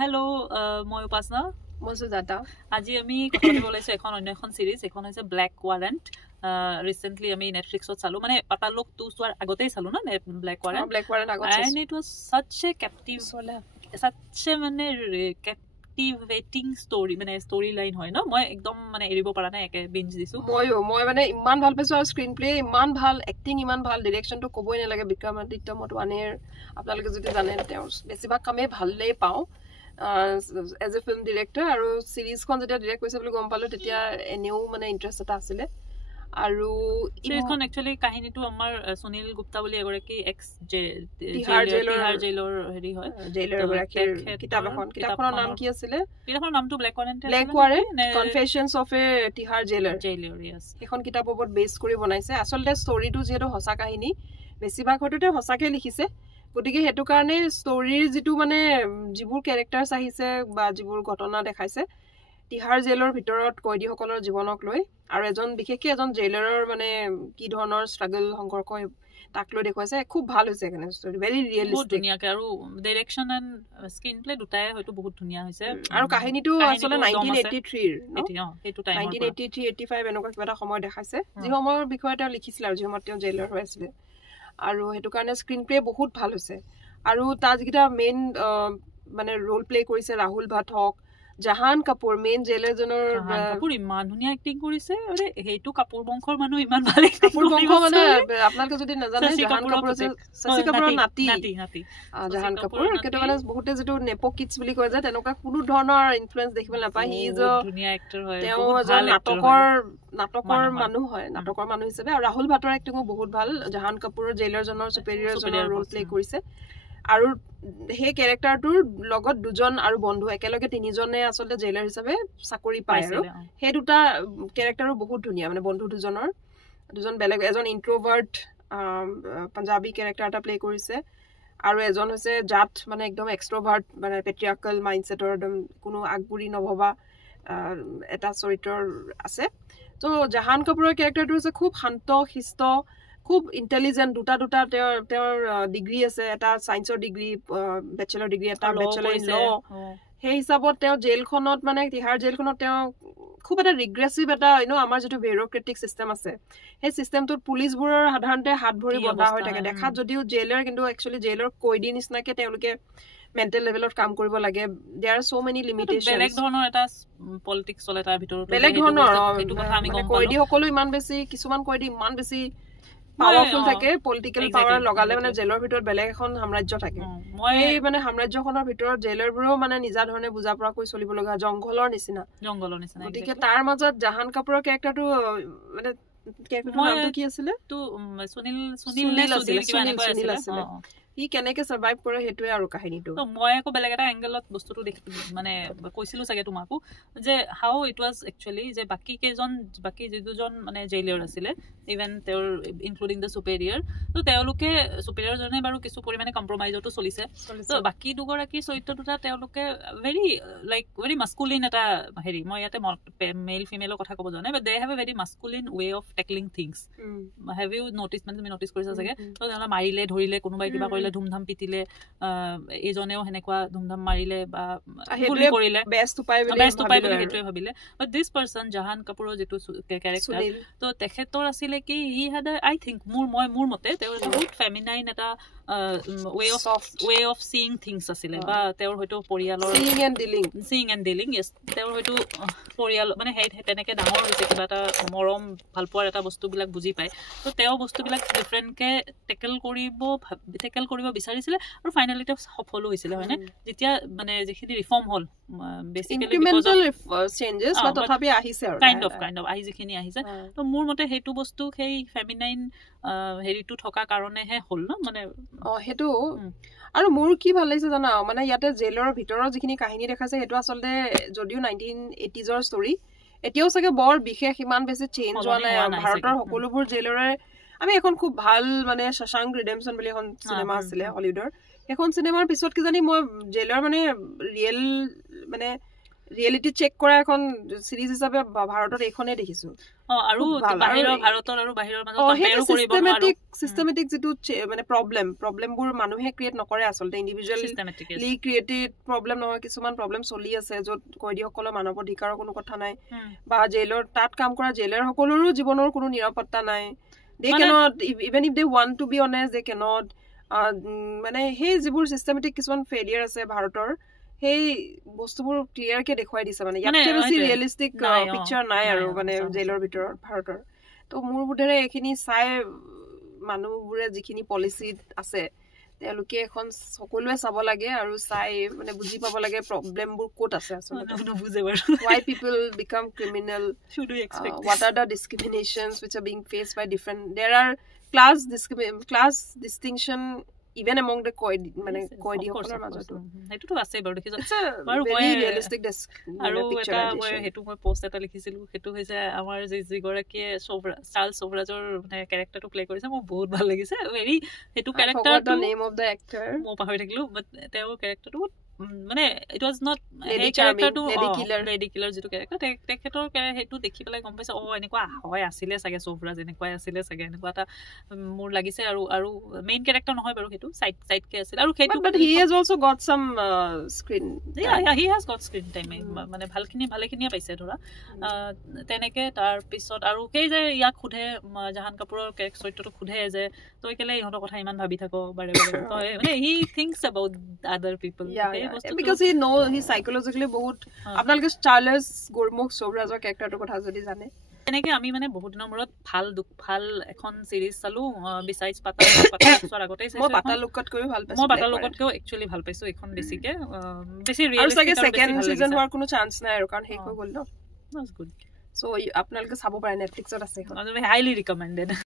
hello' মই উপাসনা মই সুজাতা আজি আমি কথা পাতিব ওলাইছো এখন অন্য এখন সিৰিজ এখন হৈছে ব্লেক ৱাৰেণ্ট ৰিসেন্টলি আমি নেটফ্লিক্সত চালো মানে পাতালোক 2 চোৱাৰ আগতেই চালো না ব্লেক ৱাৰেণ্ট আগতে and it was such a captivating story মানে story line হয় ন মই একদম মানে এৰিব পৰা নাই একে বিঞ্জ দিছো মই মানে ইমান ভাল পাইছো আৰু স্ক্ৰীন প্লে ইমান ভাল এক্টিং ইমান ভাল ডিৰেকশ্যনটো ক'বই নালাগে বিক্ৰমাদিত্য মটৱানেৰ আপোনালোকে যদি জানে তেওঁৰ বেছিভাগ কামেই ভালেই পাওঁ এজ এ ফিল্ম ডিৰেক্টৰ আৰু সিৰিজখন যেতিয়া ডিৰেক্ট কৰিছে বুলি গম পালো তেতিয়া এনেও মানে ইণ্টাৰেষ্ট এটা আছিলে আৰু সিৰিজখন একচুয়ালি কাহিনীটো আমাৰ সুনীল গুপ্তা বুলি এগৰাকী এক্স তিহাৰ জেইলৰ হেৰি হয় জেইলৰ এগৰাকীৰ কিতাপখনৰ নাম কি আছিলে কিতাপখনৰ নামটো ব্লেক ৱাৰেণ্ট কনফেশনছ অফ এ তিহাৰ জেইলৰ সেইখন কিতাপৰ ওপৰত বেছ কৰি বনাইছে আচলতে ষ্টৰিটো যিহেতু সঁচা কাহিনী বেছিভাগ হয়তো সঁচাকে লিখিছে গতিকে হেতু কাৰণে ষ্টৰিৰ যেটো মানে যিবোৰ ক্যাৰেক্টাৰছ আহিছে বা যিবোৰ ঘটনা দেখাইছে তিহাৰ জেলৰ ভিতৰত কয়দীসকলৰ জীৱনক লৈ আৰু এজন বিশেষকৈ এজন জেইলাৰৰ মানে কি ধৰণৰ ষ্ট্ৰাগল সংঘৰ্ষ তাক লৈ দেখুৱাইছে খুব ভাল হৈছে এখানে ষ্টৰি ভেৰি ৰিয়েলিষ্টিক ধুনীয়াকে আৰু ডাইৰেকশ্যন এণ্ড স্ক্ৰীন প্লে দুটাই হয়তো বহুত ধুনীয়া হৈছে আৰু কাহিনীটো আসলে 1983 ন সেইটো টাইম 1983 85 এনেকুৱা কিবা এটা সময় দেখাইছে যি সময়ৰ বিষয়ে তেওঁ লিখিছিল আৰু যি সময়ত তেওঁ জেইলাৰ হৈ আছিল আৰু হেতু কাৰণে স্ক্ৰীন প্লে বহুত ভাল হৈছে আৰু তাজ গিটা মেইন মানে ৰোল প্লে কৰিছে ৰাহুল ভাট হক জাহান কাপুৰ মেইন জেইলাৰ জনৰ কাপুৰ ইমান ধুনীয়া এক্টিং কৰিছে আৰে হেতু কাপুৰ বংশৰ মানুহ ইমান ভাল কাপুৰ বংশ মানে আপোনালোকে যদি নাজানে জাহান কাপুৰ শশী কাপুৰৰ নাতি জাহান কাপুৰ কেতে মানে বহুতে যেটো নেপো কিডছ বুলি কয় যে তেনেকুৱা কোনো ধৰণৰ ইনফ্লুয়েন্স দেখিবলৈ নাপায় হি ইজ আ ধুনীয়া এক্টৰ হয় তেওঁ এজন নাটকৰ মানুহ হয় নাটকৰ মানুহ হিচাপে আৰু ৰাহুল ভাটৰ এক্টিংও বহুত ভাল জাহান কাপুৰৰ জেইলাৰ জনৰ সুপেৰিয়ৰ জনৰ ৰোল প্লে কৰিছে আৰু হে ক্যাৰেক্টাৰটোৰ লগত দুজন আৰু বন্ধু একেলগে তিনিজনে আসলে জেইলাৰ হিচাপে চাকৰি পায় আৰু হে দুটা ক্যাৰেক্টাৰো বহুত ধুনীয়া মানে বন্ধু দুজন বেলেগ এজন ইন্ট্ৰোভাৰ্ট পাঞ্জাবী ক্যাৰেক্টাৰ এটা প্লে কৰিছে আৰু এজন হৈছে জাত মানে একদম এক্সট্ৰোভাৰ্ট মানে পেট্ৰিয়াৰ্কেল মাইন্ডসেটৰ একদম কোনো আগগুৰি নভবা এটা চৰিত্ৰৰ আছে তো জাহান কাপুৰৰ ক্যাৰেক্টাৰটো হৈছে খুব শান্ত শিষ্ট খুব ইন্টেলিজেন্ট দুটা তেওঁৰ ডিগ্ৰী আছে এটা সায়েন্সৰ ডিগ্ৰী ব্যাচেলৰ ডিগ্ৰী এটা ব্যাচেলৰ ইন ল সেই হিচাপত তেওঁ জেলখনত মানে তিহাৰ জেলখনত তেওঁ খুব এটা ৰিগ্ৰেছিভ এটা আমাৰ যেটো ব্যুৰোক্ৰেটিক সিস্টেম আছে সেই সিস্টেমটোত পুলিশবোৰৰ সাধাৰণতে হাত ভৰি বন্ধা হৈ থাকে দেখাত যদিও জেইলাৰ কিন্তু একচুয়ালি জেইলৰ কয়দী নিচিনাকে তেওঁলোকে মেন্টাল লেভেলত কাম কৰিব লাগে there are so many limitations বেলেগ ধৰণৰ এটা পলিটিক্স চলে তাৰ ভিতৰত বেলেগ ধৰণৰ এইটো কথা আমি গম পালো কয়দী সকলো ইমান বেছি কিছুমান কয়দী ইমান বেছি পাৱাৰফুল থাকে পলিটিক্যাল পাৱাৰ লগালে মানে জেলৰ ভিতৰত বেলেগ এখন সাম্ৰাজ্য থাকে এই মানে সাম্ৰাজ্যখনৰ ভিতৰত জেলাৰবোৰো মানে নিজা ধৰণে বুজা পৰা কৈ চলিব লগা জংঘলৰ নিচিনা গতিকে তাৰ মাজত জাহান কাপুৰৰ ক্যাৰেক্টাৰটো মানে ক্যাৰেক্টাৰটোৰ নামটো কি আছিল তো সুনীল আছিল ই কেনেকে সাৰ্ভাইভ কৰে হেতুৱে আৰু কাহিনীটো তো মই আকৌ বেলেগ এটা এংগেলত বস্তুটো দেখি মানে কৈছিলো চাগে তোমাকো যে হাউ ইট ওয়াজ একচুয়ালি যে বাকি দুজন মানে জেইলাৰ আছিলে ইভেন তেওঁৰ ইনক্লুডিং দ্য সুপেৰিয়ৰ তো তেওঁলোকে সুপেৰিয়ৰ জনে বাৰু কিছু পৰিমাণে কম্প্ৰমাইজটো চলিছে তো বাকি দুগৰাকী চৰিত্ৰ দুটা তেওঁলোকে ভেৰি মাস্কুলিন এটা হেৰি মই ইয়াতে মেল ফিমেলৰ কথা ক'ব জানে but they have a very masculine way of tackling things have you notice মানে তুমি নটিচ কৰিছা চাগে তো তেওঁলোকে মাৰিলে ধৰিলে কোনোবাই কিবা কৰিলে ধুমধাম পিটিলে এজনেও হেনেকুৱা ধুমধাম মাৰিলে বা গুলি কৰিলে বেষ্ট উপায় বুলি হেতুৱে ভাবিলে বাট দিস পাৰসন জাহান কাপুৰৰ যেটো ক্যাৰেক্টাৰ তো তেখেতৰ আছিল কি হি হ্যাড আই থিংক মোৰ মতে তেওঁ বহুত ফেমিনাইন এটা way of seeing things আছিল বা তেওঁৰ হয়তো পৰিয়ালৰ seeing and dealing yes তেওঁৰ হয়তো পৰিয়াল মানে তেনেকে ডাঙৰ হৈছে কিবা এটা মৰম ভালপোৱাৰ এটা বস্তুবিলাক বুজি পায় তো তেওঁ বস্তুবিলাক ডিফাৰেন্ট কে টেকল কৰিব বিচাৰিছিল আৰু ফাইনালি তেওঁ সফল হৈছিল হয়নে যেতিয়া মানে যেখিনি ৰিফৰ্ম হল বেসিক্যালি ইনক্ৰিমেন্টাল চেঞ্জেস বা তথাপি আহিছে আৰু কাইন্ড অফ আহি যেখিনি আহিছে তো মোৰ মতে হেতু বস্তু সেই ফেমিনাইন হেৰিটো থকা কাৰণেহে হল ন মানে হেতু আৰু মোৰ কি ভাল লাগিছে জানা মানে ইয়াতে জেলৰ ভিতৰৰ যিখিনি কাহিনী দেখাইছে হেতু আসলে যদিও 1980s ষ্টৰি এতিয়াও চাগে বৰ বিশেষ ইমান বেছি চেঞ্জ হোৱা নাই ভাৰতৰ সকলোবোৰ জেলৰে আমি এখন খুব ভাল মানে শশাংক ৰিডেমশন বুলি এখন সিনেমা আছিলে হলিউডৰ এখন সিনেমাৰ পিছত কি জানি মই জেলৰ মানে ৰিয়েল মানে ৰিয়েলিটি চেক কৰা এখন সিৰিজ হিচাপে ভাৰতত এইখনে দেখিছো আৰু ভাৰতৰ আৰু বাহিৰৰ মাজত কম্পেয়াৰ কৰিব নোৱাৰো সিস্টেমেটিক যেটো মানে প্ৰবলেমবোৰ মানুহে ক্ৰিয়েট নকৰে আসলতে ইন্ডিভিজুৱেলি ক্ৰিয়েটেড প্ৰবলেম নহয় কিছুমান প্ৰবলেম চলি আছে যত কয়দীসকলৰ মানৱ অধিকাৰৰ কোনো কথা নাই বা জেলৰ তাত কাম কৰা জেলৰ সকলোৰো জীৱনৰ কোনো নিৰাপত্তা নাই they cannot even if they want to be honest they cannot মানে হে যিবোৰ সিস্টেমেটিক কিছুমান ফেলিয়াৰ আছে ভাৰতৰ সেই বস্তুবোৰ ক্লিয়াৰ কে দেখুৱাই দিছে মানে ইয়াতে বেছি ৰিয়েলিস্টিক পিকচাৰ নাই আৰু মানে জেলৰ ভিতৰত ভাৰতৰ তো মোৰ বুধেৰে এখিনি চাই মানুহবোৰে যিখিনি পলিচি আছে তেওঁলোকে এখন সকলোৱে চাব লাগে আৰু চাই মানে বুজি পাব লাগে প্ৰবলেমবোৰ ক'ত আছে আসলে নুবুজে বাৰু why people become criminal should we expect what are the discriminations which are being faced by different there are class distinction even among the মানে কয়দীসকলৰ মাজতো হেতুটো আছে বাৰু দেখিছো বাৰু very realistic আৰু এটা মই হেতু মই পোষ্ট এটা লিখিছিলো হেতু হৈছে আমাৰ যি গৰাকী চাৰ্লছ সোভৰাজৰ মানে ক্যাৰেক্টাৰটো প্লে কৰিছে মোৰ বহুত ভাল লাগিছে ভেৰি হেতু ক্যাৰেক্টাৰটো name of the actor মই পাহৰি থাকিলো বাট তেওঁৰ ক্যাৰেক্টাৰটো মানে ইট ওয়াজ নট এই ক্যাৰেক্টাৰটো লেডি কিলাৰ যেটো ক্যাৰেক্টাৰ তেখেতৰ হেতু দেখি পেলাই গম পাইছে এনেকুৱা হয় আছিল চাগে সোভৰাজ এনেকুৱা আছিল চাগে এনেকুৱা এটা মোৰ লাগিছে আৰু মেইন ক্যাৰেক্টাৰ নহয় বাৰু হেতু সাইড কে আছিল আৰু হেতু but he has also got some screen yeah he has got screen time মানে ভালেখিনিয়ে পাইছে ধৰা তেনেকে তাৰ পিছত আৰু কেই যে ইয়াক খুধে জাহান কাপুৰৰ চৰিত্ৰটো খুধে যে তই কেলে ইহঁতৰ কথা ইমান ভাবি থাকো বাৰে বাৰে তই মানে he thinks about other people because he know he psychologically বহুত আপোনালোকে চাৰ্লছ গুৰমুখ সোভৰাজৰ ক্যাৰেক্টাৰটোৰ কথা যদি জানে এনেকে আমি মানে বহুত দিনৰ মূৰত ভাল এখন সিৰিজ চালো বিসাইডছ পাতাৰ আগতে চাইছো মই পাতা লুকত কৰি ভাল পাইছো মই পাতা লুকতকেও একচুয়ালি ভাল পাইছো এখন বেছিকে বেছি ৰিয়েলিস্টিক আৰু সেকেন্ড সিজন হোৱাৰ কোনো চান্স নাই আৰু কাৰণ শেষ হৈ গ'ল ন that's good so আপোনালোকে চাব পাৰে নেটফ্লিক্সত আছে highly recommended